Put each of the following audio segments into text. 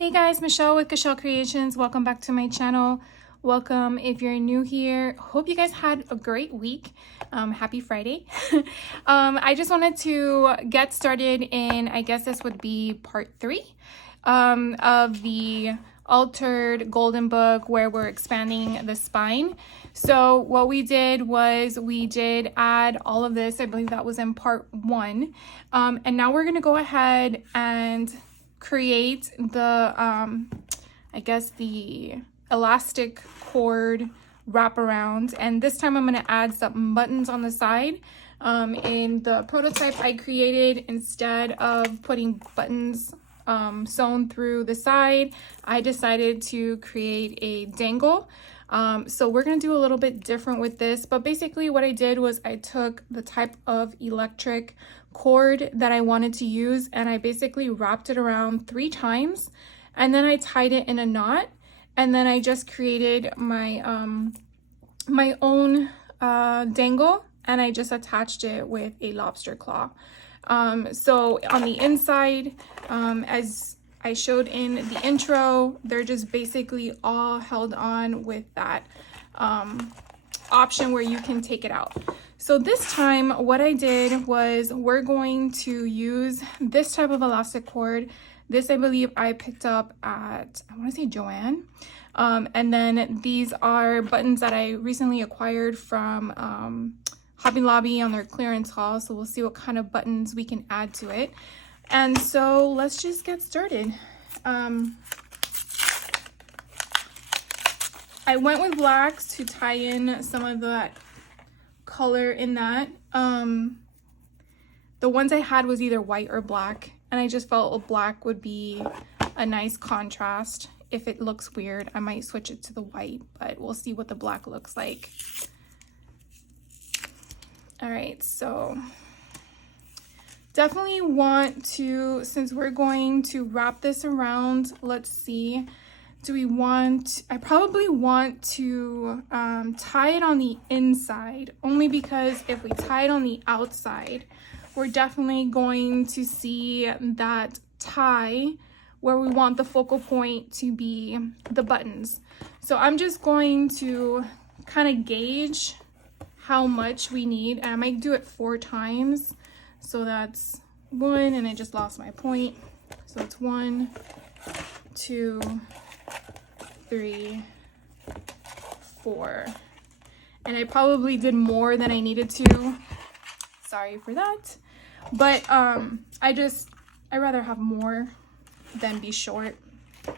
Hey guys, Michelle with Cashelle Creations. Welcome back to my channel. Welcome if you're new here. Hope you guys had a great week. Happy Friday. I just wanted to get started in, I guess this would be part 3 of the Altered Golden Book where we're expanding the spine. So what we did was we did add all of this. I believe that was in part 1. And now we're going to go ahead and create the I guess the elastic cord wraparound, and this time I'm going to add some buttons on the side. In the prototype I created, instead of putting buttons sewn through the side, I decided to create a dangle. So we're going to do a little bit different with this, but basically what I did was I took the type of electric cord that I wanted to use and I basically wrapped it around 3 times, and then I tied it in a knot, and then I just created my my own dangle, and I just attached it with a lobster claw. So on the inside, as I showed in the intro, they're just basically all held on with that option where you can take it out. So this time what I did was we're going to use this type of elastic cord. This I believe I picked up at, I want to say Joann. And then these are buttons that I recently acquired from Hobby Lobby on their clearance haul. So we'll see what kind of buttons we can add to it. And so let's just get started. I went with blacks to tie in some of that color in that. The ones I had was either white or black, and I just felt black would be a nice contrast. If it looks weird, I might switch it to the white, but we'll see what the black looks like. All right, so definitely want to, since we're going to wrap this around, let's see, do we want, I probably want to tie it on the inside, only because if we tie it on the outside, we're definitely going to see that tie where we want the focal point to be the buttons. So I'm just going to kind of gauge how much we need, and I might do it 4 times. So that's 1, and I just lost my point. So it's 1, 2, 3, 4. And I probably did more than I needed to. Sorry for that. But I rather have more than be short. All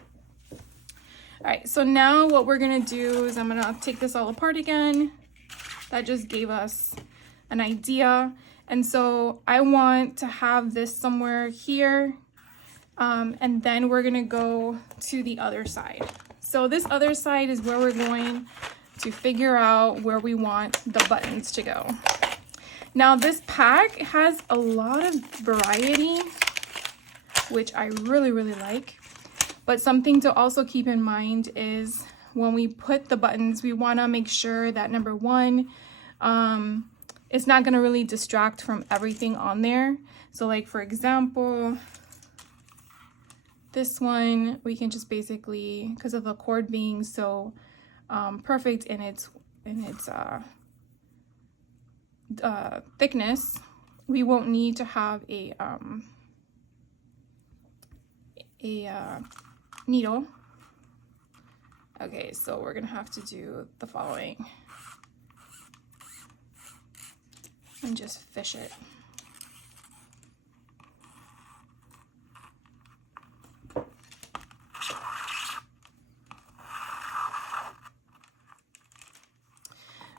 right, so now what we're gonna do is I'm gonna take this all apart again. That just gave us an idea. And so I want to have this somewhere here. And then we're gonna go to the other side. So this other side is where we're going to figure out where we want the buttons to go. Now this pack has a lot of variety, which I really like. But something to also keep in mind is when we put the buttons, we want to make sure that number 1, it's not going to really distract from everything on there. So like for example, this one, we can just basically, because of the cord being so perfect in its thickness, we won't need to have a needle. Okay, so we're gonna have to do the following and just fish it.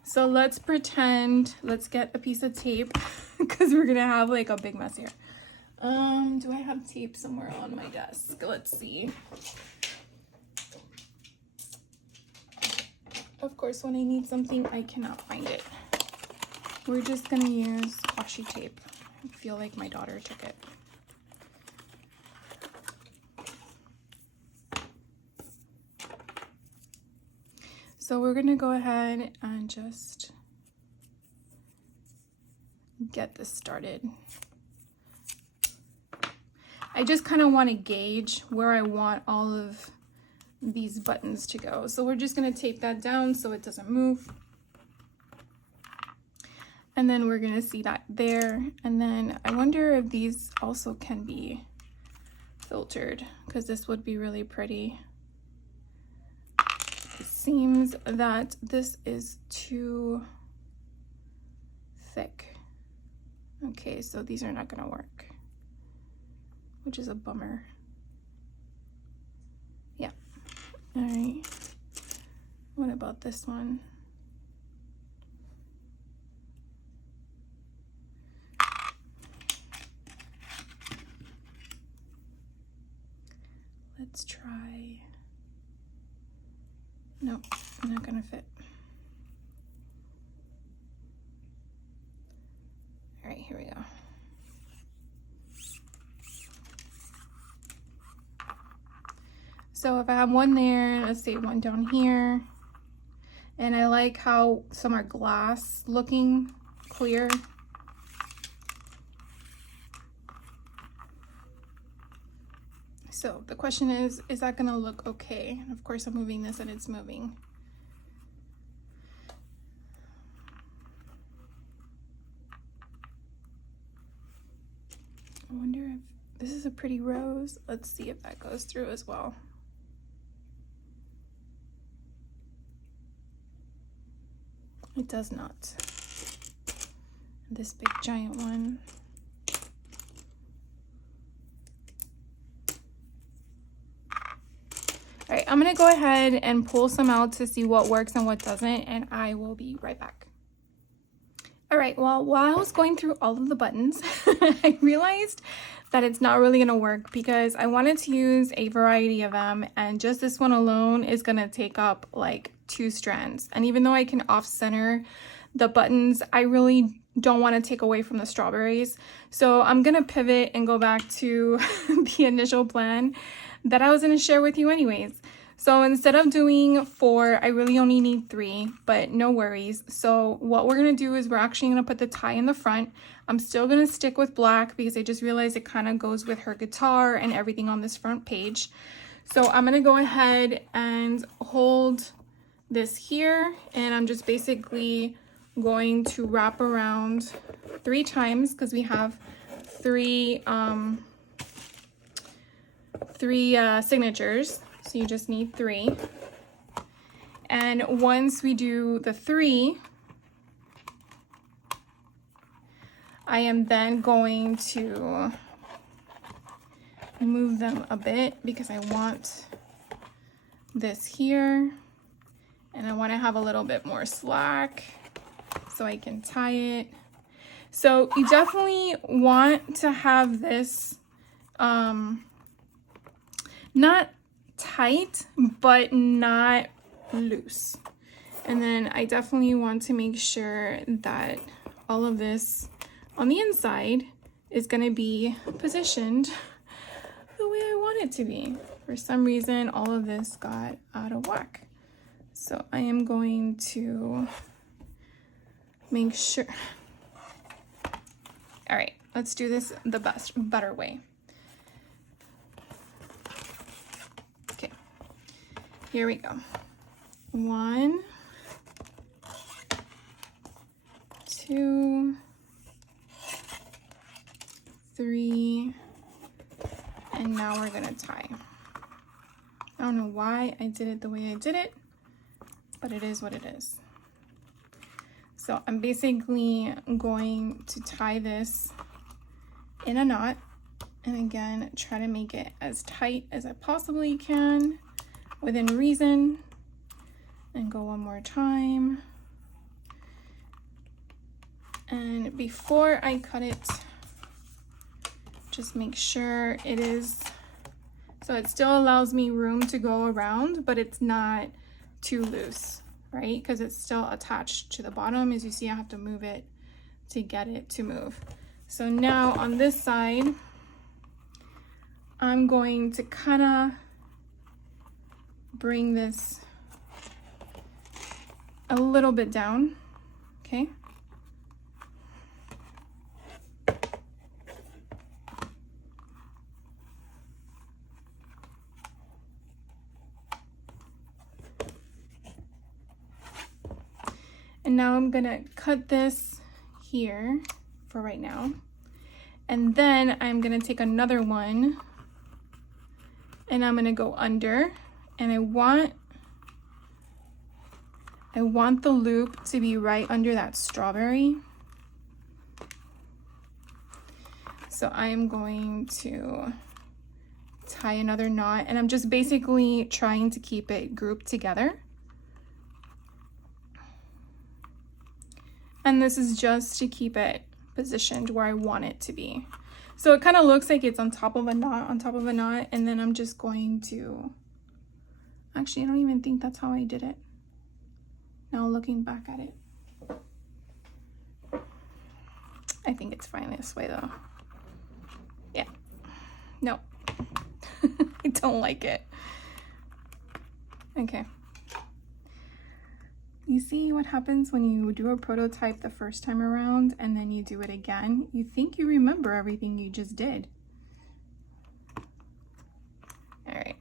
So let's pretend, let's get a piece of tape because we're gonna have like a big mess here. Do I have tape somewhere on my desk? Let's see. Of course, when I need something, I cannot find it. We're just gonna use washi tape. I feel like my daughter took it. So we're gonna go ahead and just get this started. I just kind of want to gauge where I want all of these buttons to go. So we're just going to tape that down so it doesn't move. And then we're going to see that there. And then I wonder if these also can be filtered, because this would be really pretty. It seems that this is too thick. Okay, so these are not going to work, which is a bummer. Yeah. All right. What about this one? Let's try. Nope, not gonna fit. All right, here we go. So if I have one there, let's say one down here, and I like how some are glass looking, clear. So the question is that gonna look okay? And of course I'm moving this and it's moving. I wonder if this is a pretty rose. Let's see if that goes through as well. It does not. This big giant one. All right, I'm gonna go ahead and pull some out to see what works and what doesn't, and I will be right back. All right, well, while I was going through all of the buttons, I realized that it's not really gonna work because I wanted to use a variety of them, and just this one alone is gonna take up like 2 strands. And even though I can off-center the buttons, I really don't want to take away from the strawberries. So I'm gonna pivot and go back to the initial plan that I was gonna share with you anyways. So instead of doing 4, I really only need 3, but no worries. So what we're gonna do is we're actually gonna put the tie in the front. I'm still gonna stick with black because I just realized it kind of goes with her guitar and everything on this front page. So I'm gonna go ahead and hold this here, and I'm just basically going to wrap around 3 times because we have 3 signatures. So you just need 3. And once we do the 3, I am then going to move them a bit because I want this here and I want to have a little bit more slack so I can tie it. So you definitely want to have this not tight but not loose. And then I definitely want to make sure that all of this on the inside is going to be positioned the way I want it to be. For some reason all of this got out of whack, so I am going to make sure. All right, let's do this the better way. Okay, here we go. 1, 2, 3, and now we're gonna tie. I don't know why I did it the way I did it, but it is what it is. So I'm basically going to tie this in a knot, and again, try to make it as tight as I possibly can within reason, and go one more time. And before I cut it, just make sure it is, so it still allows me room to go around, but it's not too loose, right? Because it's still attached to the bottom. As you see, I have to move it to get it to move. So now on this side, I'm going to kind of bring this a little bit down, okay? And now I'm gonna cut this here for right now. And then I'm gonna take another one and I'm gonna go under, and I want the loop to be right under that strawberry. So I'm going to tie another knot, and I'm just basically trying to keep it grouped together. And this is just to keep it positioned where I want it to be. So it kind of looks like it's on top of a knot, and then I'm just going to, actually, I don't even think that's how I did it. Now looking back at it, I think it's fine this way though. Yeah, no, I don't like it. Okay. You see what happens when you do a prototype the first time around and then you do it again? You think you remember everything you just did. All right.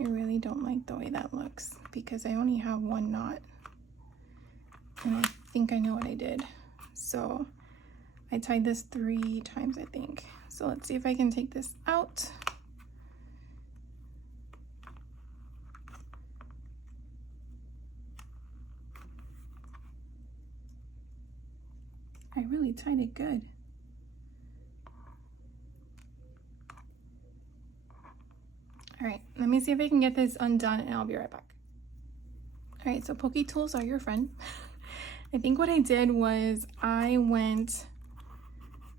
I really don't like the way that looks because I only have one knot. And I think I know what I did. So I tied this 3 times, I think. So let's see if I can take this out. I really tied it good. All right, let me see if I can get this undone and I'll be right back. All right, so Poke Tools are your friend. I think what I did was I went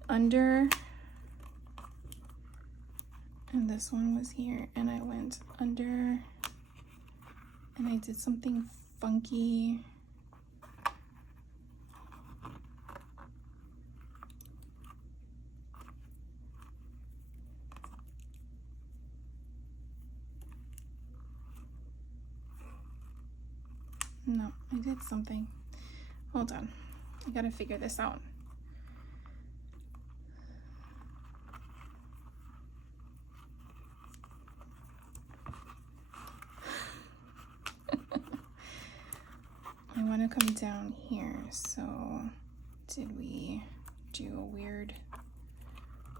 under, and this one was here, and I went under, and I did something funky. No, I did something. Hold on. I gotta figure this out. I want to come down here. So, did we do a weird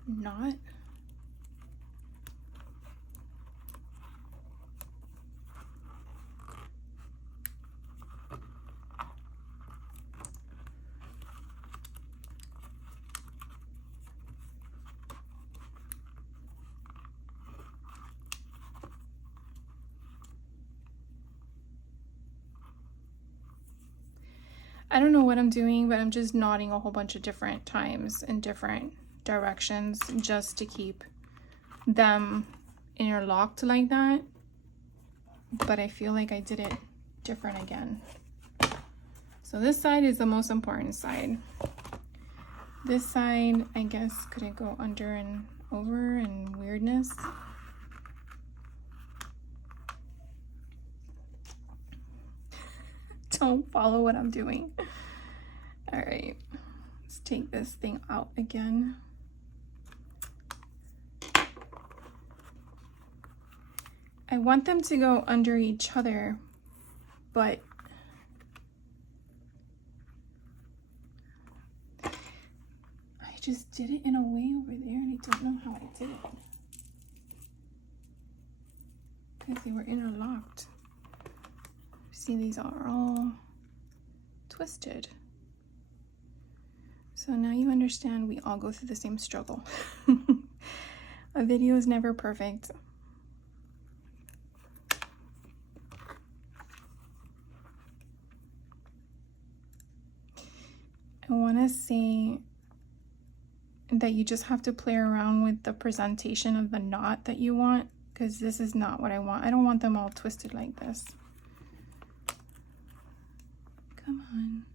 knot? I don't know what I'm doing, but I'm just knotting a whole bunch of different times in different directions just to keep them interlocked like that. But I feel like I did it different again. So this side is the most important side. This side, I guess, could it go under and over and weirdness? Don't follow what I'm doing. All right, let's take this thing out again. I want them to go under each other, but I just did it in a way over there and I don't know how I did it. Because they were interlocked. See, these are all twisted. So now you understand we all go through the same struggle. A video is never perfect. I want to say that you just have to play around with the presentation of the knot that you want, because this is not what I want. I don't want them all twisted like this. Come on.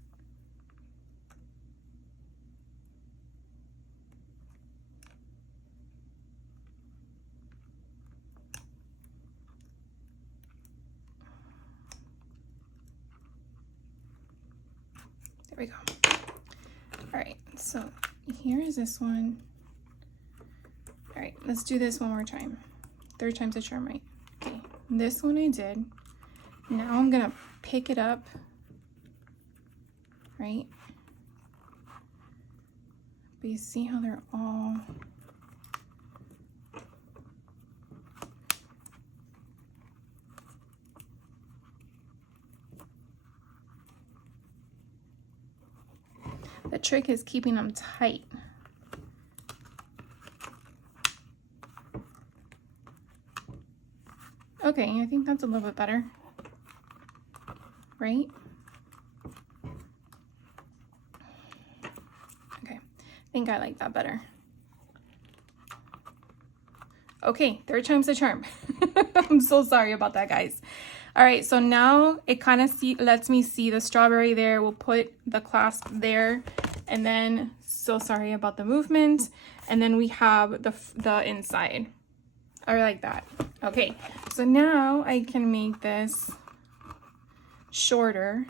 There we go. All right, so here is this one. All right, let's do this one more time. 3rd time's a charm, right? Okay, this one I did. Now I'm gonna pick it up, right? But you see how they're all the trick is keeping them tight. Okay, I think that's a little bit better, right? Okay, I think I like that better. Okay, third time's the charm. I'm so sorry about that, guys. All right, so now it kind of lets me see the strawberry there. We'll put the clasp there, and then, so sorry about the movement. And then we have the inside. I like that. Okay, so now I can make this shorter.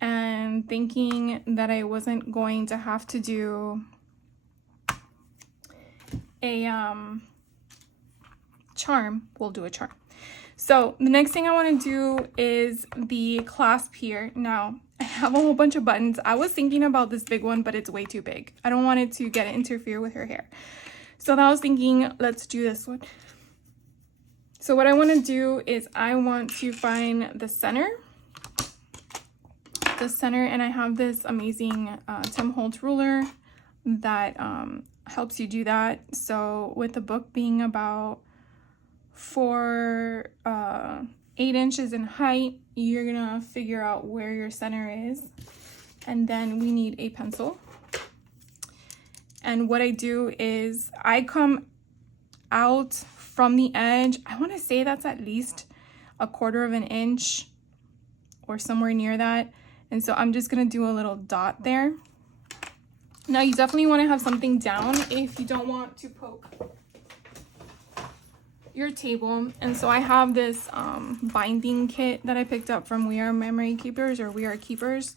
And thinking that I wasn't going to have to do a charm, we'll do a charm. So the next thing I want to do is the clasp here. Now I have a whole bunch of buttons. I was thinking about this big one, but it's way too big. I don't want it to interfere with her hair. So I was thinking, let's do this one. So what I want to do is I want to find the center, and I have this amazing Tim Holtz ruler that helps you do that. So with the book being about 8 inches in height, you're gonna figure out where your center is, and then we need a pencil. And what I do is I come out from the edge. I want to say that's at least 1/4 of an inch or somewhere near that. And so I'm just gonna do a little dot there. Now you definitely want to have something down if you don't want to poke your table. And so I have this binding kit that I picked up from We Are Memory Keepers, or We Are Keepers.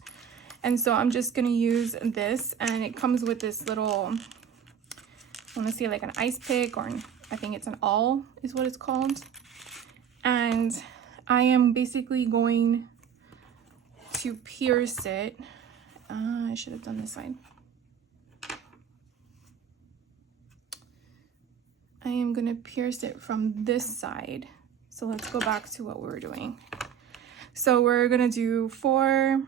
And so I'm just gonna use this, and it comes with this little, I want to say like an ice pick, or I think it's an awl is what it's called. And I am basically going to pierce it. I should have done this side. I am going to pierce it from this side. So let's go back to what we were doing. So we're going to do 4.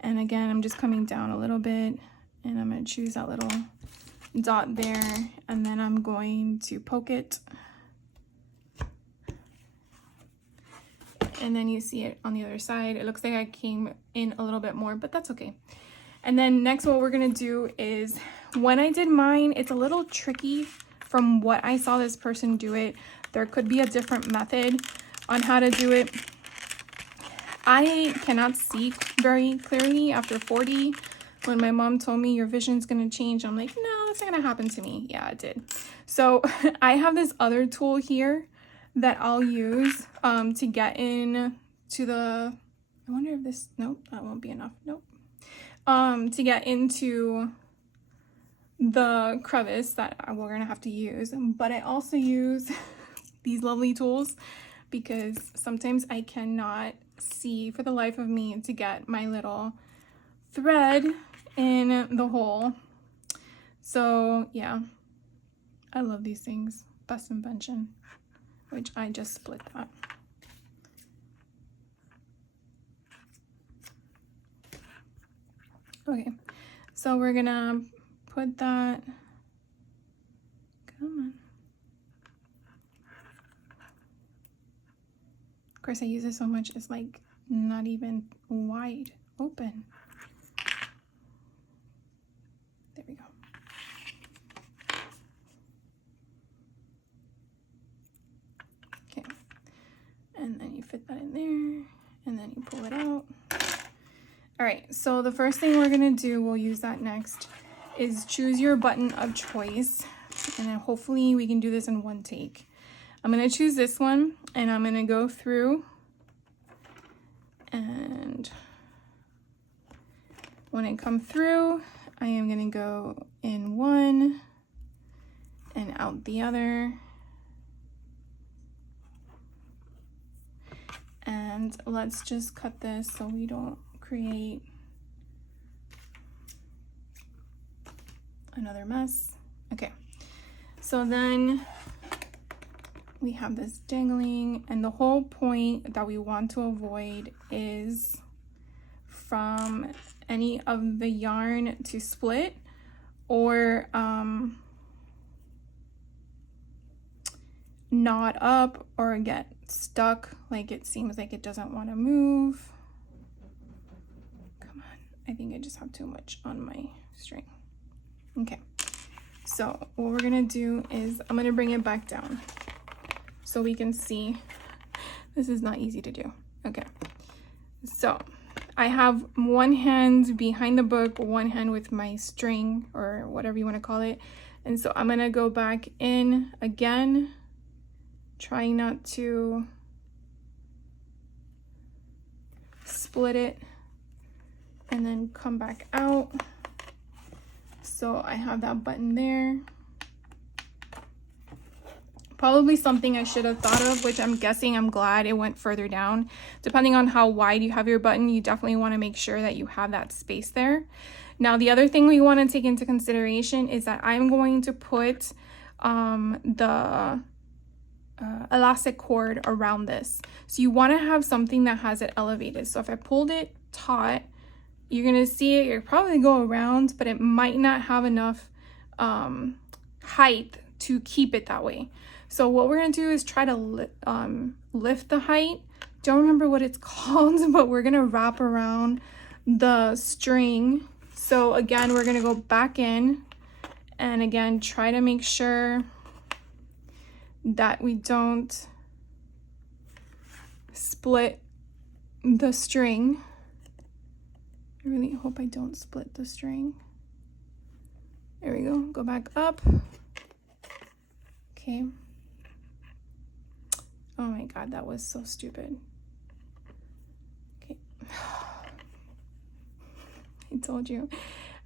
And again, I'm just coming down a little bit, and I'm going to choose that little dot there, and then I'm going to poke it. And then you see it on the other side. It looks like I came in a little bit more, but that's okay. And then next, what we're gonna do is, when I did mine, it's a little tricky from what I saw this person do it. There could be a different method on how to do it. I cannot see very clearly after 40. When my mom told me your vision's gonna change, I'm like, no, that's not gonna happen to me. Yeah, it did. So I have this other tool here that I'll use to get in to the, I wonder if this, nope, that won't be enough. Nope. To get into the crevice that we're gonna have to use. But I also use these lovely tools because sometimes I cannot see for the life of me to get my little thread in the hole. So yeah, I love these things. Best invention, which I just split that. Okay, so we're gonna put that, come on. Of course, I use it so much, it's like not even wide open. There we go. Okay, and then you fit that in there, and then you pull it out. All right, so the first thing we're gonna do, we'll use that next, is choose your button of choice. And then hopefully we can do this in one take. I'm gonna choose this one, and I'm gonna go through, and when I come through, I am gonna go in one and out the other. And let's just cut this so we don't create another mess. Okay, so then we have this dangling, and the whole point that we want to avoid is from any of the yarn to split or knot up or get stuck, like it seems like it doesn't want to move. Come on, I think I just have too much on my string. Okay, so what we're gonna do is I'm gonna bring it back down so we can see. This is not easy to do. Okay, so I have one hand behind the book, one hand with my string or whatever you want to call it, and so I'm gonna go back in again, trying not to split it, and then come back out. So I have that button there. Probably something I should have thought of, which I'm guessing, I'm glad it went further down. Depending on how wide you have your button, you definitely want to make sure that you have that space there. Now, the other thing we want to take into consideration is that I'm going to put the elastic cord around this. So you want to have something that has it elevated. So if I pulled it taut, you're going to see it, you'll probably go around, but it might not have enough height to keep it that way. So what we're going to do is try to lift the height. Don't remember what it's called, but we're going to wrap around the string. So again, we're going to go back in and again, try to make sure that we don't split the string. I really hope I don't split the string. There we go. Go back up. Okay. Oh my God, that was so stupid. Okay. I told you.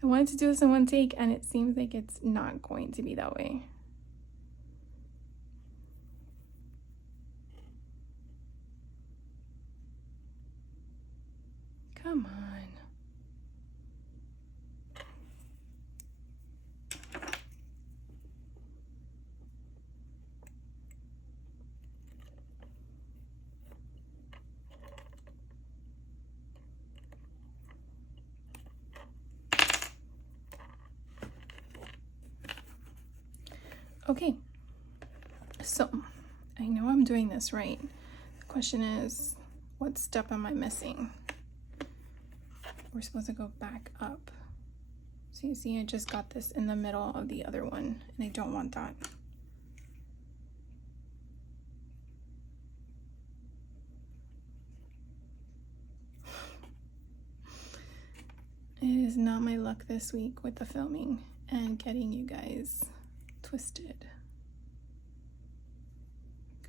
I wanted to do this in one take, and it seems like it's not going to be that way. Come on. Okay, so I know I'm doing this right. The question is, what step am I missing? We're supposed to go back up. So you see, I just got this in the middle of the other one, and I don't want that. It is not my luck this week with the filming and getting you guys twisted.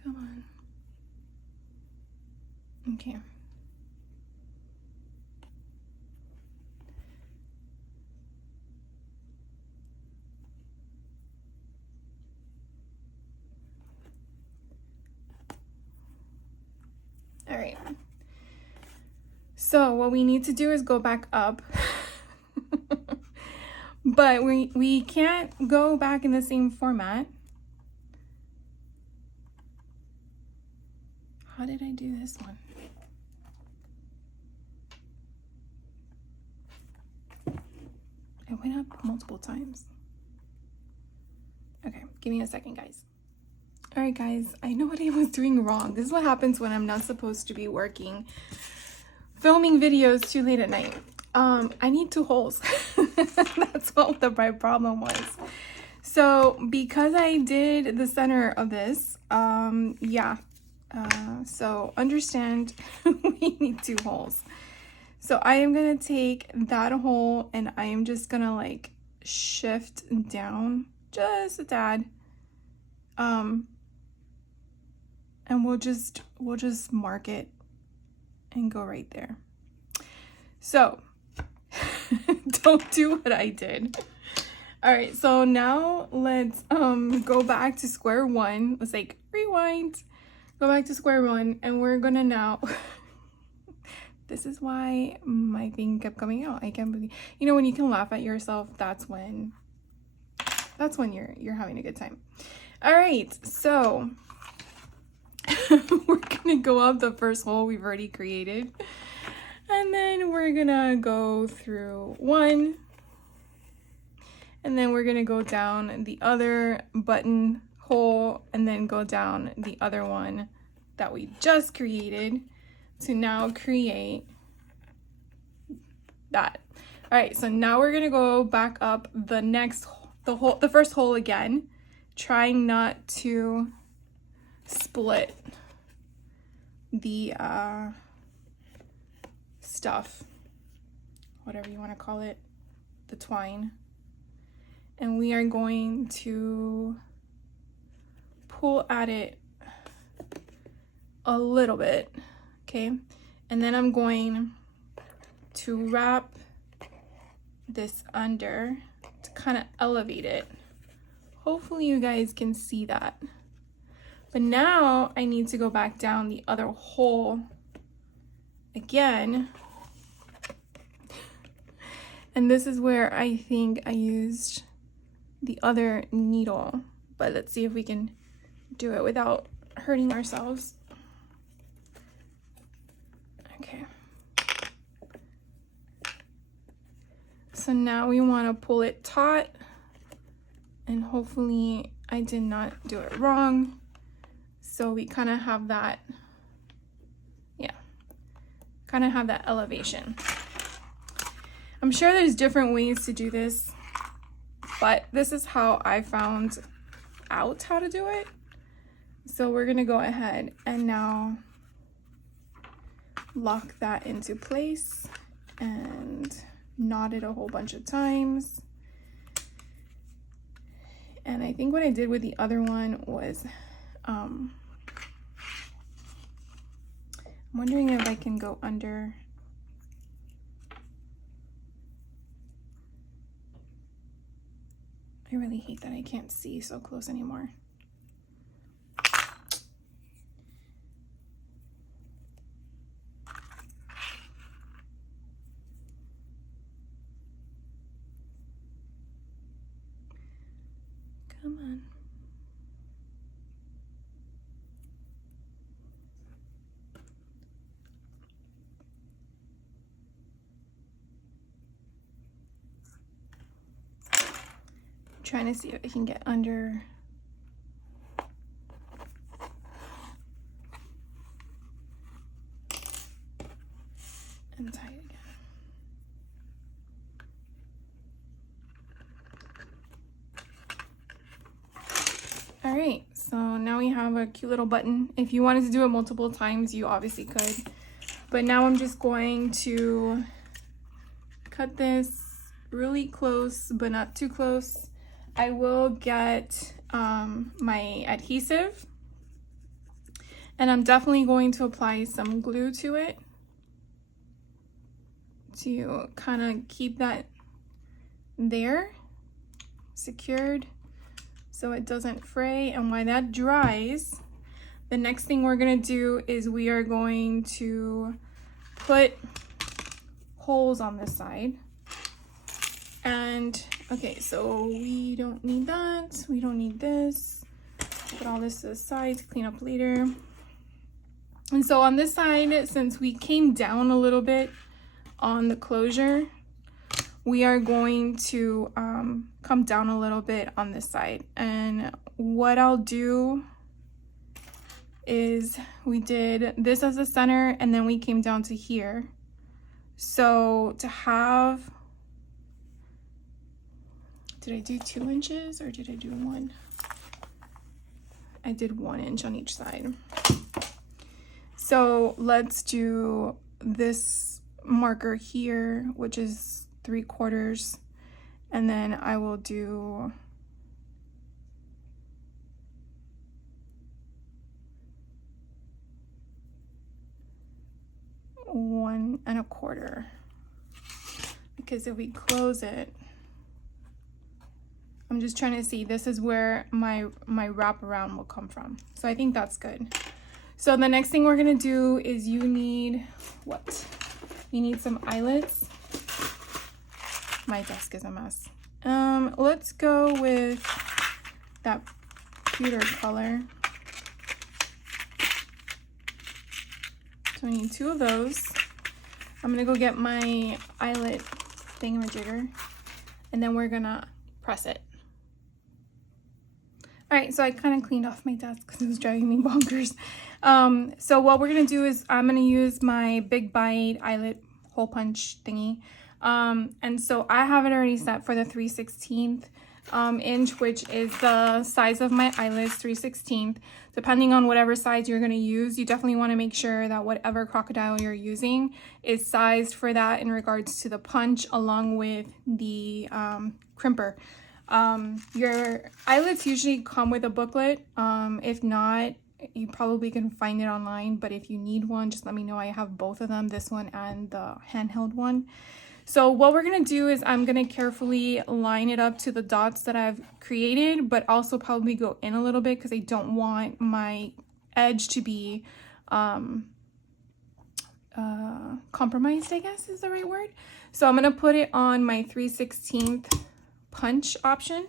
Come on. Okay. All right. So what we need to do is go back up. But we can't go back in the same format. How did I do this one? I went up multiple times. Okay, give me a second, guys. All right, guys, I know what I was doing wrong. This is what happens when I'm not supposed to be working, filming videos too late at night. I need 2 holes. That's what my problem was. So because I did the center of this, so understand we need 2 holes. So I am gonna take that hole and I am just gonna like shift down just a tad. And we'll just mark it and go right there. So don't do what I did. All right, so now let's go back to square one. Let's like rewind. go back to square one, and we're gonna now this is why my thing kept coming out. I can't believe, you know, when you can laugh at yourself, that's when you're having a good time. All right, so we're gonna go up the first hole we've already created, and then we're gonna go through one, and then we're gonna go down the other button hole, and then go down the other one that we just created to now create that. All right, so now we're gonna go back up the first hole again, trying not to split the stuff, whatever you want to call it, the twine. And we are going to pull at it a little bit, okay? And then I'm going to wrap this under to kind of elevate it. Hopefully you guys can see that. But now I need to go back down the other hole again. And this is where I think I used the other needle, but let's see if we can do it without hurting ourselves. Okay. So now we want to pull it taut, and hopefully I did not do it wrong. So we kind of have that, yeah, kind of have that elevation. I'm sure there's different ways to do this, but this is how I found out how to do it. So we're gonna go ahead and now lock that into place and knot it a whole bunch of times. And I think what I did with the other one was, I'm wondering if I can go under. I really hate that I can't see so close anymore. Come on. Trying to see if I can get under. And tie it again. All right, so now we have a cute little button. If you wanted to do it multiple times, you obviously could. But now I'm just going to cut this really close, but not too close. I will get my adhesive, and I'm definitely going to apply some glue to it to kind of keep that there secured so it doesn't fray. And while that dries, the next thing we're gonna do is we are going to put holes on this side. And okay, so we don't need that. We don't need this. Put all this to the side to clean up later. And so on this side, since we came down a little bit on the closure, we are going to come down a little bit on this side. And what I'll do is we did this as the center, and then we came down to here. So to have, did I do 2 inches or did I do 1? I did 1 inch on each side. So let's do this marker here, which is 3/4, and then I will do one and a quarter, because if we close it, I'm just trying to see, this is where my wraparound will come from. So I think that's good. So the next thing we're gonna do is you need what? You need some eyelets. My desk is a mess. Let's go with that pewter color. So I need 2 of those. I'm gonna go get my eyelet thingamajigger, and then we're gonna press it. All right, so I kind of cleaned off my desk because it was driving me bonkers. So what we're gonna do is I'm gonna use my Big Bite eyelet hole punch thingy. And so I have it already set for the 3/16 inch, which is the size of my eyelets, 3/16. Depending on whatever size you're gonna use, you definitely wanna make sure that whatever crocodile you're using is sized for that in regards to the punch along with the crimper. Your eyelets usually come with a booklet. If not, you probably can find it online, but if you need one, just let me know. I have both of them, this one and the handheld one. So what we're gonna do is I'm gonna carefully line it up to the dots that I've created, but also probably go in a little bit because I don't want my edge to be compromised, I guess is the right word. So I'm gonna put it on my 3/16 punch option,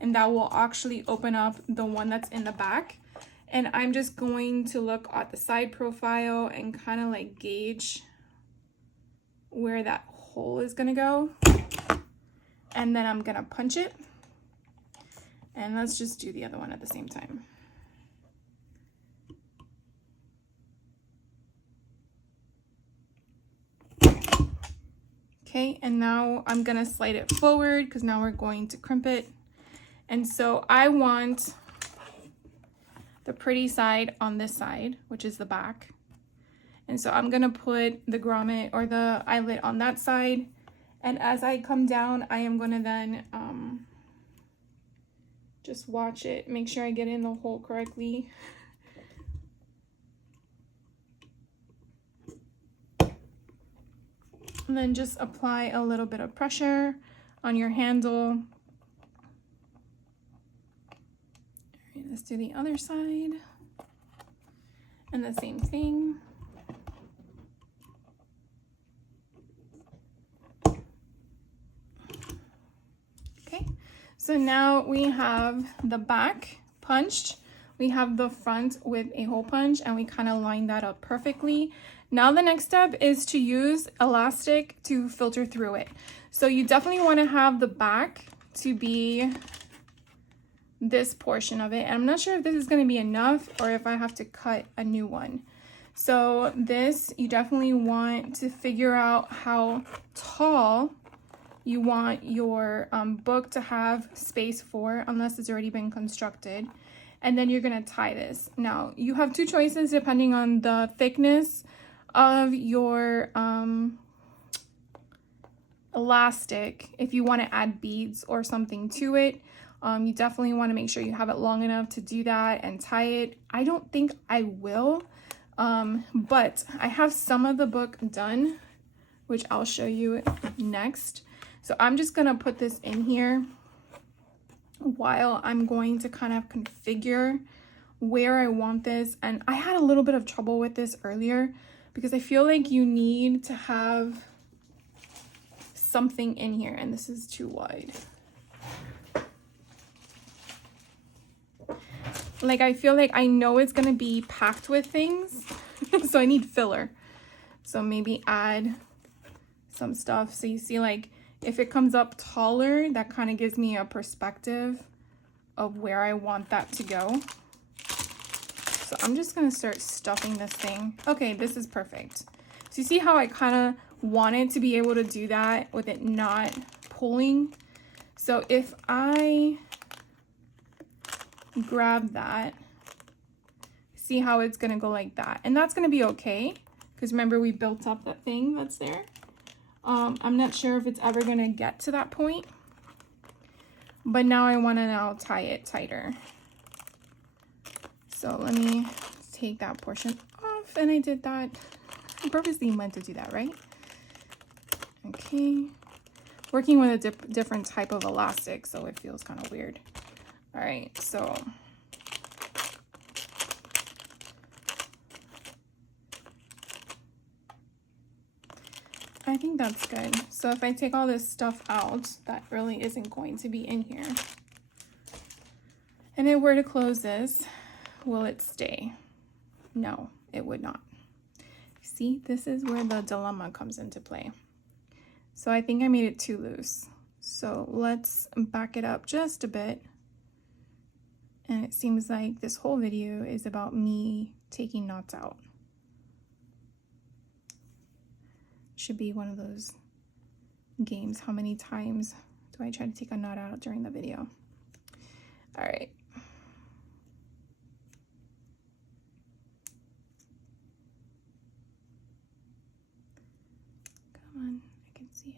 and that will actually open up the one that's in the back. And I'm just going to look at the side profile and kind of like gauge where that hole is gonna go, and then I'm gonna punch it. And let's just do the other one at the same time. Okay, and now I'm gonna slide it forward because now we're going to crimp it. And so I want the pretty side on this side, which is the back. And so I'm gonna put the grommet or the eyelet on that side. And as I come down, I am gonna then just watch it, make sure I get in the hole correctly. And then just apply a little bit of pressure on your handle. All right, let's do the other side. And the same thing. Okay, so now we have the back punched. We have the front with a hole punch, and we kind of line that up perfectly. Now the next step is to use elastic to filter through it. So you definitely want to have the back to be this portion of it. And I'm not sure if this is going to be enough or if I have to cut a new one. So this, you definitely want to figure out how tall you want your book to have space for, unless it's already been constructed. And then you're going to tie this. Now you have 2 choices depending on the thickness of your elastic. If you want to add beads or something to it, you definitely want to make sure you have it long enough to do that and tie it. I don't think I will, but I have some of the book done, which I'll show you next. So I'm just gonna put this in here while I'm going to kind of configure where I want this. And I had a little bit of trouble with this earlier because I feel like you need to have something in here, and this is too wide. Like, I feel like I know it's gonna be packed with things, so I need filler. So maybe add some stuff. So you see, like, if it comes up taller, that kind of gives me a perspective of where I want that to go. So I'm just gonna start stuffing this thing. Okay, this is perfect. So you see how I kind of wanted to be able to do that with it not pulling. So if I grab that, see how it's gonna go like that, and that's gonna be okay because remember we built up that thing that's there. I'm not sure if it's ever gonna get to that point, but now I want to now tie it tighter. So let me take that portion off, and I did that. I purposely meant to do that, right? Okay, working with a different type of elastic, so it feels kind of weird. All right, so I think that's good. So if I take all this stuff out, that really isn't going to be in here. And if it were to close this, will it stay? No, it would not. See, this is where the dilemma comes into play. So I think I made it too loose. So let's back it up just a bit. And it seems like this whole video is about me taking knots out. Should be one of those games. How many times do I try to take a knot out during the video? All right. Come on, I can see it.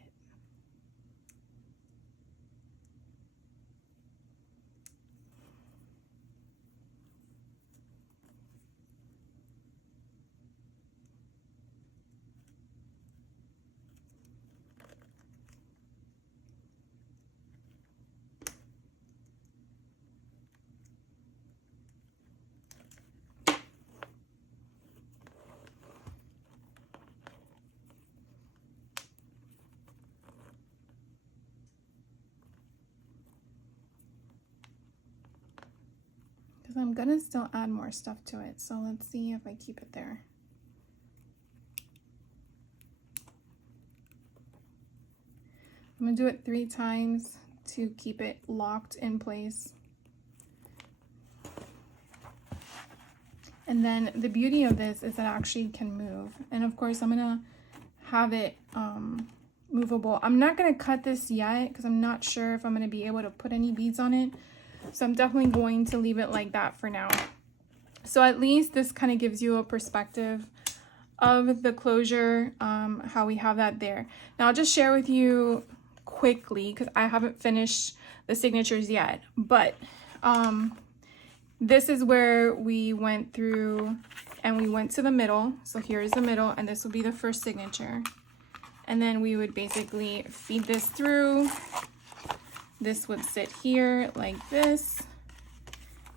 Because I'm gonna still add more stuff to it. So let's see if I keep it there. I'm gonna do it 3 times to keep it locked in place. And then the beauty of this is that it actually can move. And of course, I'm gonna have it movable. I'm not gonna cut this yet because I'm not sure if I'm gonna be able to put any beads on it. So I'm definitely going to leave it like that for now. So at least this kind of gives you a perspective of the closure, how we have that there. Now I'll just share with you quickly because I haven't finished the signatures yet, but this is where we went through and we went to the middle. So here's the middle and this will be the first signature. And then we would basically feed this through. This would sit here like this.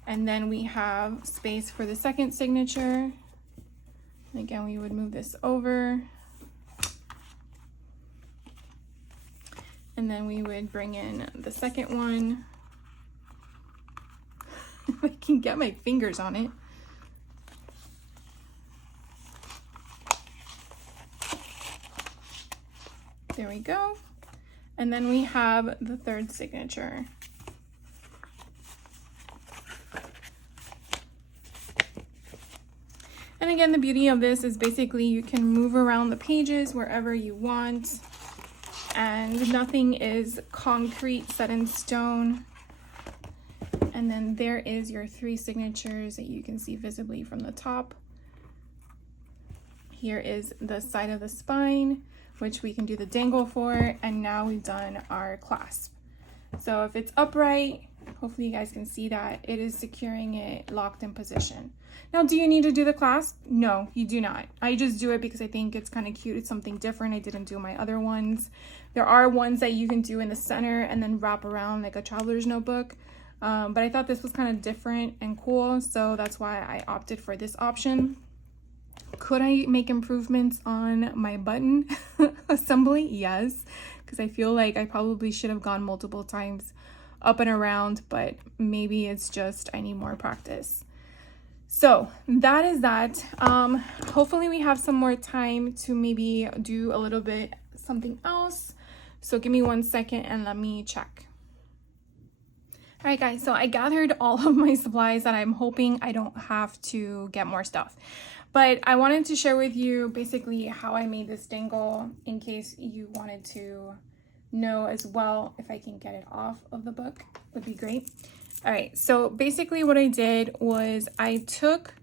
And then we have space for the second signature. And again, we would move this over. And then we would bring in the second one. If I can get my fingers on it. There we go. And then we have the third signature. And again, the beauty of this is basically you can move around the pages wherever you want, and nothing is concrete, set in stone. And then there is your 3 signatures that you can see visibly from the top. Here is the side of the spine, which we can do the dangle for, and now we've done our clasp. So if it's upright, hopefully you guys can see that it is securing it locked in position. Now, do you need to do the clasp? No, you do not. I just do it because I think it's kind of cute. It's something different. I didn't do my other ones. There are ones that you can do in the center and then wrap around like a traveler's notebook. But I thought this was kind of different and cool, so that's why I opted for this option. Could I make improvements on my button assembly? Yes, because I feel like I probably should have gone multiple times up and around, but maybe it's just I need more practice. So that is that. Hopefully we have some more time to maybe do a little bit something else. So give me 1 second and let me check. All right, guys, so I gathered all of my supplies that I'm hoping I don't have to get more stuff. But I wanted to share with you basically how I made this dangle in case you wanted to know as well. If I can get it off of the book, would be great. All right, so basically what I did was I took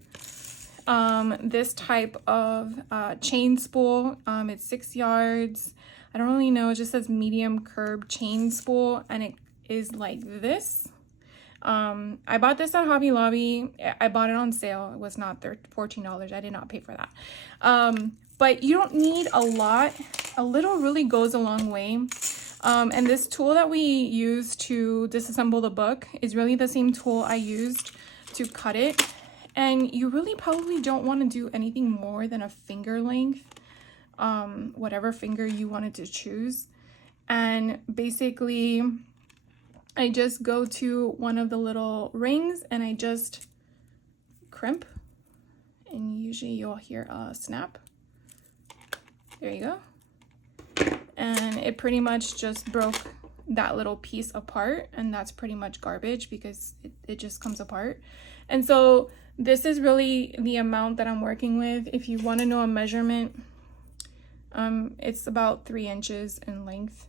this type of chain spool. It's 6 yards. I don't really know, it just says medium curb chain spool, and it is like this. I bought this at Hobby Lobby. I bought it on sale. It was not $14. I did not pay for that. But you don't need a lot. A little really goes a long way. And this tool that we use to disassemble the book is really the same tool I used to cut it. And you really probably don't want to do anything more than a finger length. whatever finger you wanted to choose. And basically I just go to one of the little rings and I just crimp, and usually you'll hear a snap. There you go. And it pretty much just broke that little piece apart, and that's pretty much garbage because it just comes apart. And so this is really the amount that I'm working with. If you want to know a measurement, it's about 3 inches in length.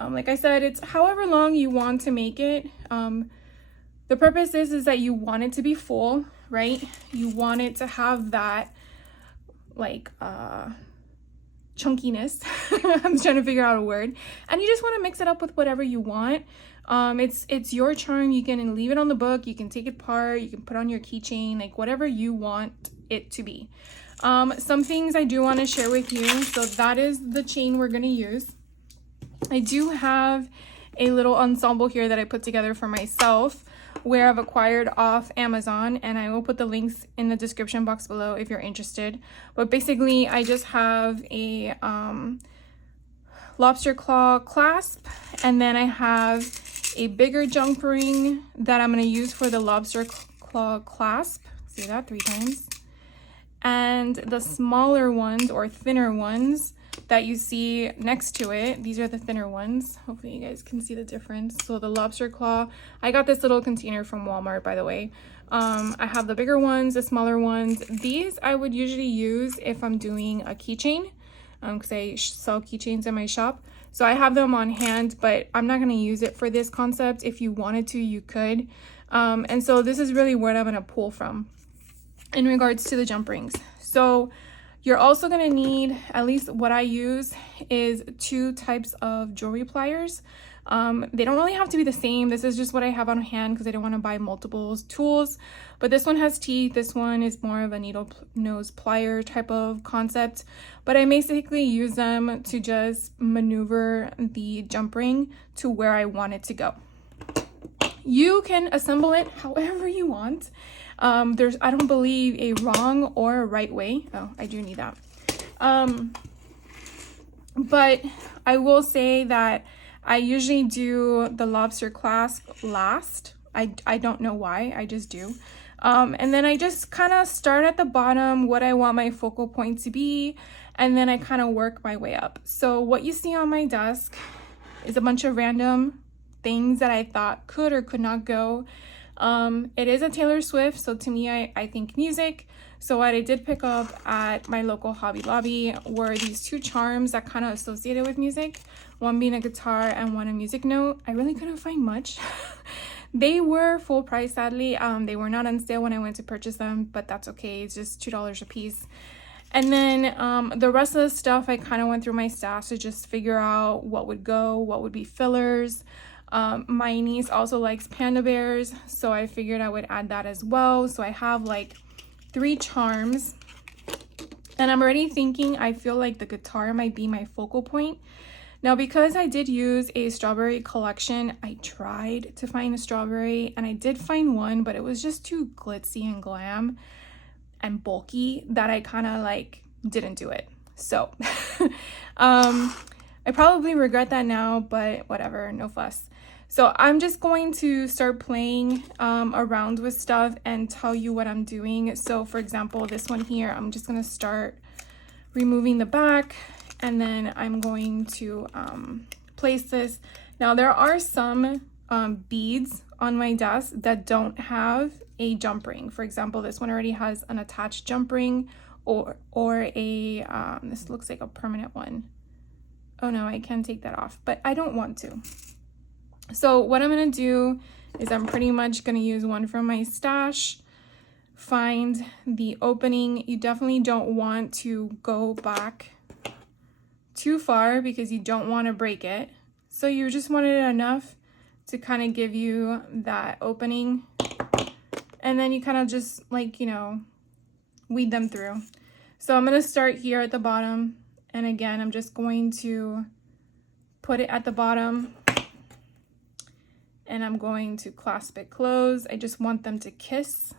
Like I said, it's however long you want to make it. The purpose is that you want it to be full, right? You want it to have that like chunkiness. I'm trying to figure out a word. And you just want to mix it up with whatever you want. It's your charm. You can leave it on the book, you can take it apart, you can put on your keychain, like whatever you want it to be. Some things I do want to share with you. So that is the chain we're going to use. I do have a little ensemble here that I put together for myself, where I've acquired off Amazon, and I will put the links in the description box below if you're interested. But basically I just have a lobster claw clasp, and then I have a bigger jump ring that I'm going to use for the lobster claw clasp. Say that 3 times. And the smaller ones or thinner ones that you see next to it, these are the thinner ones. Hopefully you guys can see the difference. So the lobster claw, I got this little container from Walmart, by the way. I have the bigger ones, the smaller ones. These I would usually use if I'm doing a keychain, because I sell keychains in my shop. So I have them on hand, but I'm not going to use it for this concept. If you wanted to, you could. And so this is really where I'm going to pull from in regards to the jump rings. So you're also going to need, at least what I use, is 2 types of jewelry pliers. They don't really have to be the same. This is just what I have on hand because I don't want to buy multiple tools. But this one has teeth. This one is more of a needle nose plier type of concept. But I basically use them to just maneuver the jump ring to where I want it to go. You can assemble it however you want. I don't believe a wrong or a right way. Oh, I do need that. But I will say that I usually do the lobster clasp last. I don't know why, I just do. And then I just kind of start at the bottom, what I want my focal point to be, and then I kind of work my way up. So what you see on my desk is a bunch of random things that I thought could or could not go. It is a Taylor Swift, so to me, I think music. So what I did pick up at my local Hobby Lobby were these 2 charms that kind of associated with music, one being a guitar and one a music note. I really couldn't find much. They were full price, sadly. They were not on sale when I went to purchase them, but that's okay. It's just $2 a piece. And then the rest of the stuff, I kind of went through my stash to just figure out what would go, what would be fillers. My niece also likes panda bears, so I figured I would add that as well. So I have like 3 charms, and I'm already thinking, I feel like the guitar might be my focal point. Now, because I did use a strawberry collection, I tried to find a strawberry, and I did find one, but it was just too glitzy and glam and bulky that I kind of like didn't do it. So I probably regret that now, but whatever, no fuss. So I'm just going to start playing around with stuff and tell you what I'm doing. So for example, this one here, I'm just going to start removing the back, and then I'm going to place this. Now there are some beads on my desk that don't have a jump ring. For example, this one already has an attached jump ring, or a this looks like a permanent one. Oh no, I can take that off, but I don't want to. So what I'm going to do is I'm pretty much going to use one from my stash, find the opening. You definitely don't want to go back too far because you don't want to break it. So you just wanted it enough to kind of give you that opening. And then you kind of just like, you know, weed them through. So I'm going to start here at the bottom. And again, I'm just going to put it at the bottom. And I'm going to clasp it close. I just want them to kiss.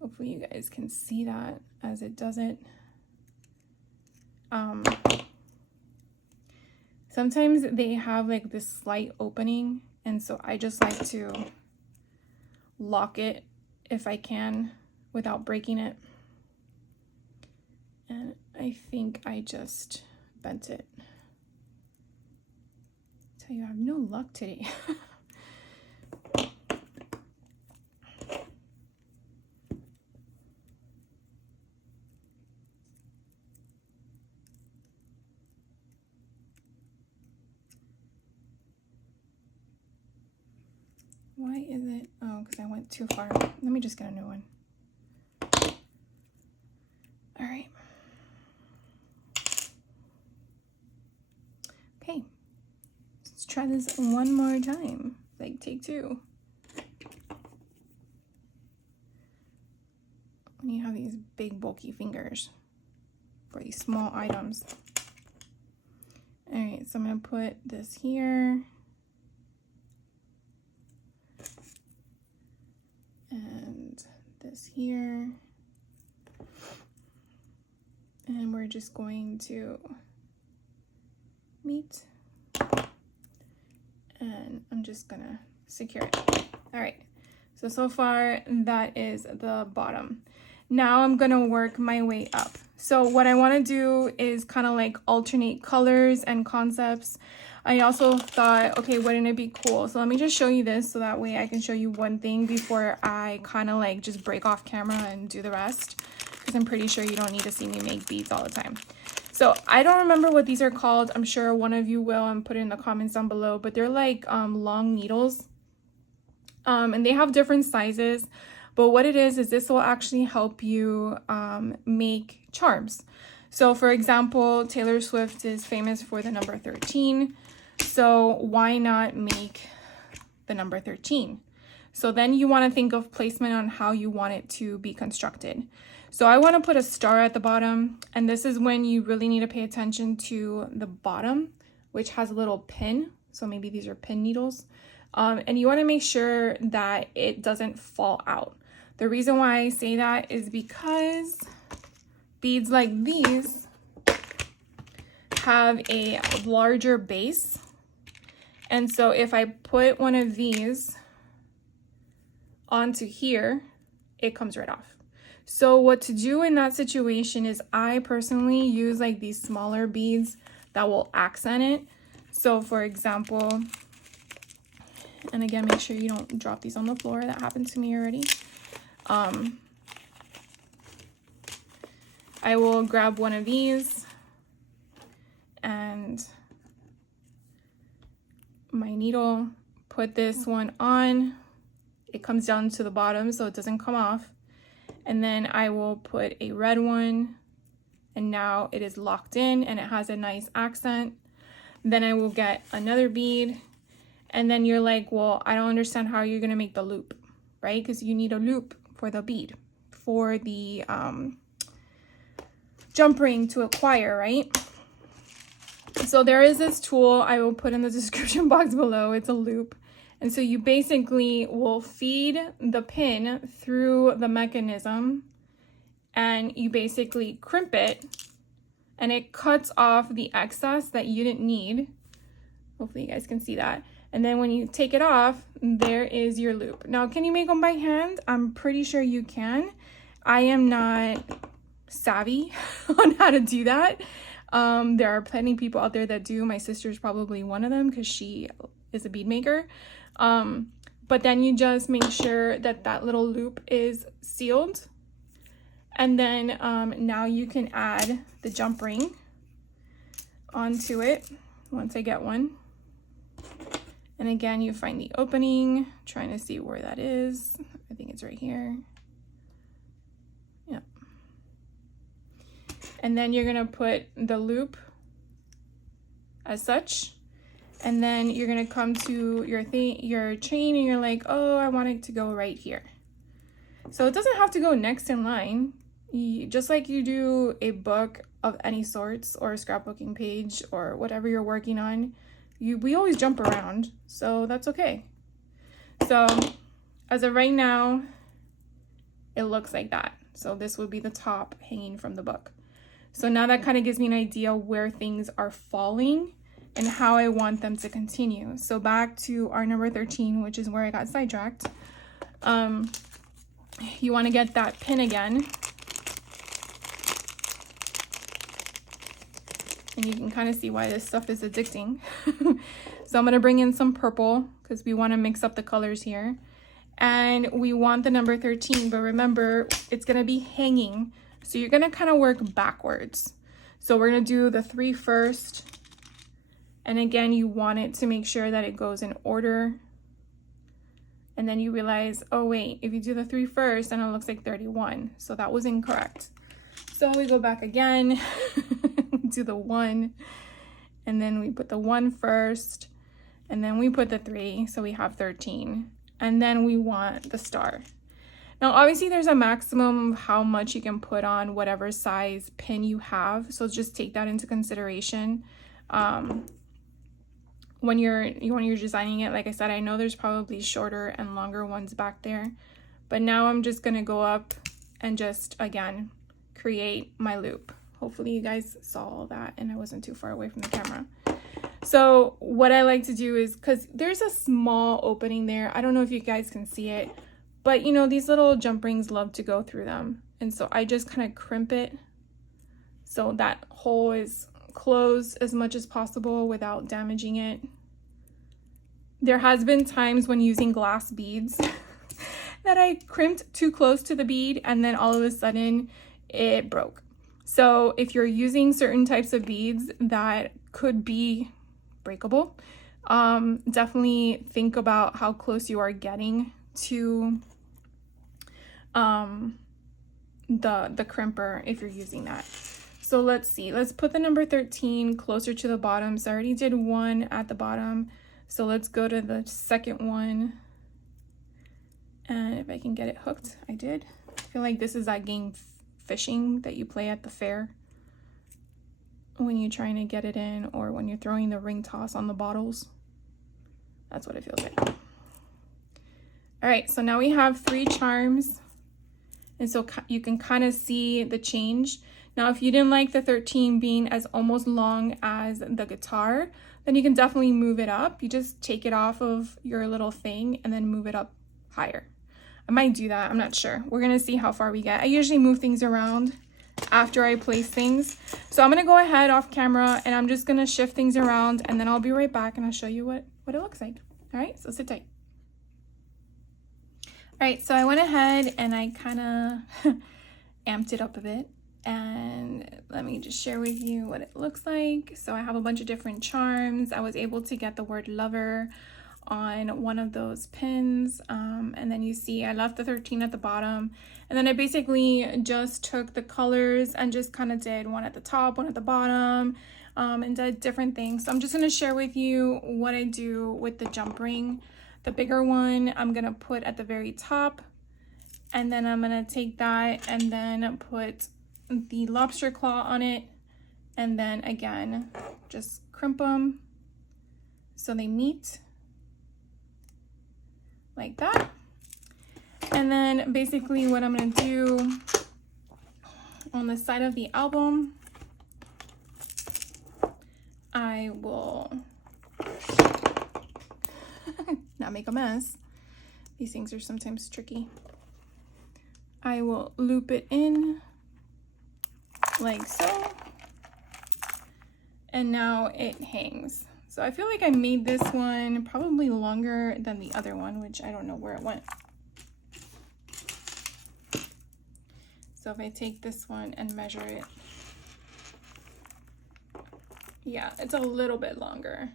Hopefully you guys can see that as it does it. Sometimes they have like this slight opening, and so I just like to lock it if I can without breaking it. And I think I just bent it. I tell you, I have no luck today. Why is it? Oh, because I went too far. Let me just get a new one. All right. Okay. Let's try this one more time. Like take two. When you have these big bulky fingers for these small items. All right, so I'm gonna put this here. And this here. And we're just going to meet. And I'm just gonna secure it. All right, so far that is the bottom. Now I'm gonna work my way up. So what I wanna do is kind of like alternate colors and concepts. I also thought, okay, wouldn't it be cool? So let me just show you this so that way I can show you one thing before I kind of like just break off camera and do the rest, because I'm pretty sure you don't need to see me make beads all the time. So I don't remember what these are called. I'm sure one of you will, and put it in the comments down below, but they're like long needles. And they have different sizes, but what it is this will actually help you make charms. So for example, Taylor Swift is famous for the number 13. So why not make the number 13? So then you want to think of placement on how you want it to be constructed. So I want to put a star at the bottom, and this is when you really need to pay attention to the bottom, which has a little pin. So maybe these are pin needles. And you want to make sure that it doesn't fall out. The reason why I say that is because beads like these have a larger base. And so if I put one of these onto here, it comes right off. So what to do in that situation is I personally use like these smaller beads that will accent it. So for example, and again, make sure you don't drop these on the floor. That happened to me already. I will grab one of these and my needle, put this one on. It comes down to the bottom so it doesn't come off. And then I will put a red one, and now it is locked in and it has a nice accent. Then I will get another bead, and then you're like, well, I don't understand how you're gonna make the loop, right? Because you need a loop for the bead, for the jump ring to acquire, right? So there is this tool I will put in the description box below. It's a loop. And so you basically will feed the pin through the mechanism, and you basically crimp it, and it cuts off the excess that you didn't need. Hopefully you guys can see that. And then when you take it off, there is your loop. Now, can you make them by hand? I'm pretty sure you can. I am not savvy on how to do that. There are plenty of people out there that do. My sister's probably one of them because she is a bead maker. But then you just make sure that that little loop is sealed. And then now you can add the jump ring onto it once I get one. And again, you find the opening, trying to see where that is. I think it's right here. Yeah. And then you're gonna put the loop as such. And then you're gonna come to your chain, and you're like, oh, I want it to go right here. So it doesn't have to go next in line. Just like you do a book of any sorts, or a scrapbooking page, or whatever you're working on, we always jump around, so that's okay. So as of right now, it looks like that. So this would be the top hanging from the book. So now that kind of gives me an idea where things are falling and how I want them to continue. So back to our number 13, which is where I got sidetracked. You want to get that pin again. And you can kind of see why this stuff is addicting. So I'm going to bring in some purple because we want to mix up the colors here. And we want the number 13, but remember, it's going to be hanging. So you're going to kind of work backwards. So we're going to do the 3 first. And again, you want it to make sure that it goes in order. And then you realize, oh wait, if you do the 3 first, then it looks like 31. So that was incorrect. So we go back again, do the 1, and then we put the 1 first, and then we put the 3, so we have 13. And then we want the star. Now, obviously there's a maximum of how much you can put on whatever size pin you have. So just take that into consideration. When you're designing it. Like I said, I know there's probably shorter and longer ones back there, but now I'm just gonna go up and just, again, create my loop. Hopefully you guys saw all that and I wasn't too far away from the camera. So what I like to do is, because there's a small opening there, I don't know if you guys can see it, but you know, these little jump rings love to go through them. And so I just kind of crimp it so that hole is closed as much as possible without damaging it. There has been times when using glass beads that I crimped too close to the bead and then all of a sudden it broke. So if you're using certain types of beads that could be breakable, definitely think about how close you are getting to the crimper if you're using that. So let's see, let's put the number 13 closer to the bottom. So I already did 1 at the bottom. So let's go to the second one. And if I can get it hooked, I did. I feel like this is that game fishing that you play at the fair when you're trying to get it in, or when you're throwing the ring toss on the bottles. That's what it feels like. All right, so now we have 3 charms. And so you can kind of see the change. Now, if you didn't like the 13 being as almost long as the guitar, then you can definitely move it up. You just take it off of your little thing and then move it up higher. I might do that, I'm not sure. We're gonna see how far we get. I usually move things around after I place things. So I'm gonna go ahead off camera and I'm just gonna shift things around and then I'll be right back and I'll show you what it looks like. All right, so sit tight. All right, so I went ahead and I kind of amped it up a bit. And let me just share with you what it looks like. So I have a bunch of different charms. I was able to get the word lover on one of those pins. And then you see I left the 13 at the bottom. And then I basically just took the colors and just kind of did one at the top, one at the bottom, and did different things. So I'm just going to share with you what I do with the jump ring. The bigger one I'm going to put at the very top. And then I'm going to take that and then put the lobster claw on it, and then again just crimp them so they meet like that. And then basically what I'm going to do on the side of the album, I will not make a mess. These things are sometimes tricky. I will loop it in like so, and now it hangs. So I feel like I made this one probably longer than the other one, which I don't know where it went. So if I take this one and measure it, yeah, it's a little bit longer,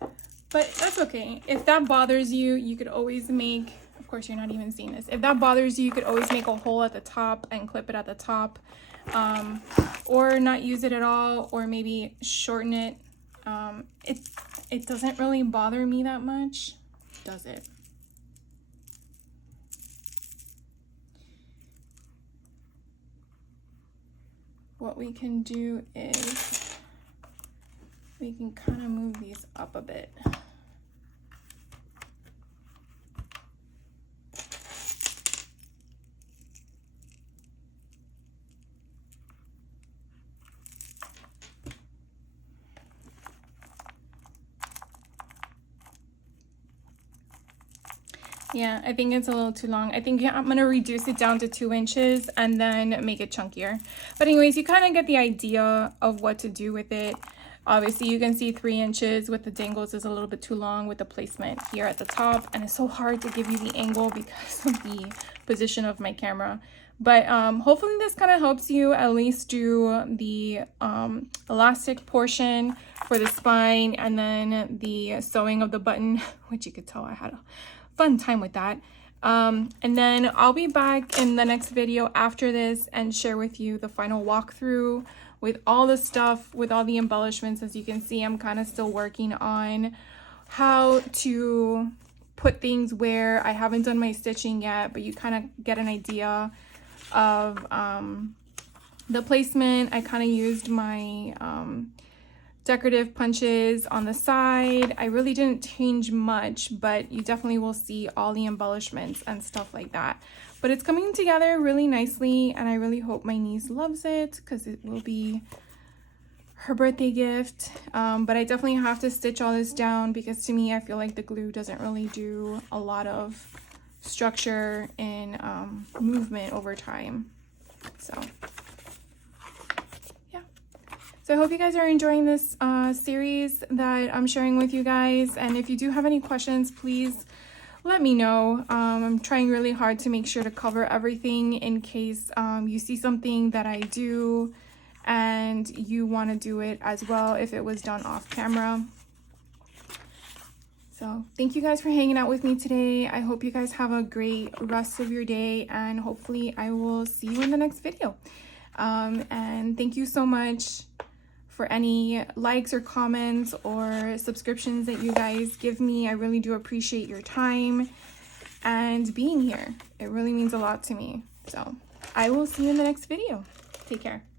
but that's okay. If that bothers you, you could always make, of course you're not even seeing this, if that bothers you, you could always make a hole at the top and clip it at the top. Or not use it at all, or maybe shorten it. It doesn't really bother me that much, does it? What we can do is we can kind of move these up a bit. Yeah, I think it's a little too long. I think I'm going to reduce it down to 2 inches and then make it chunkier. But anyways, you kind of get the idea of what to do with it. Obviously, you can see 3 inches with the dangles is a little bit too long with the placement here at the top. And it's so hard to give you the angle because of the position of my camera. But hopefully this kind of helps you at least do the elastic portion for the spine and then the sewing of the button, which you could tell I had a fun time with that. And then I'll be back in the next video after this and share with you the final walkthrough with all the stuff, with all the embellishments. As you can see, I'm kind of still working on how to put things where I haven't done my stitching yet, but you kind of get an idea of the placement. I kind of used my decorative punches on the side. I really didn't change much, but you definitely will see all the embellishments and stuff like that. But it's coming together really nicely, and I really hope my niece loves it because it will be her birthday gift. But I definitely have to stitch all this down because to me, I feel like the glue doesn't really do a lot of structure and movement over time. So I hope you guys are enjoying this series that I'm sharing with you guys. And if you do have any questions, please let me know. I'm trying really hard to make sure to cover everything in case you see something that I do and you want to do it as well if it was done off camera. So thank you guys for hanging out with me today. I hope you guys have a great rest of your day, and hopefully I will see you in the next video. And thank you so much for any likes or comments or subscriptions that you guys give me. I really do appreciate your time and being here. It really means a lot to me. So I will see you in the next video. Take care.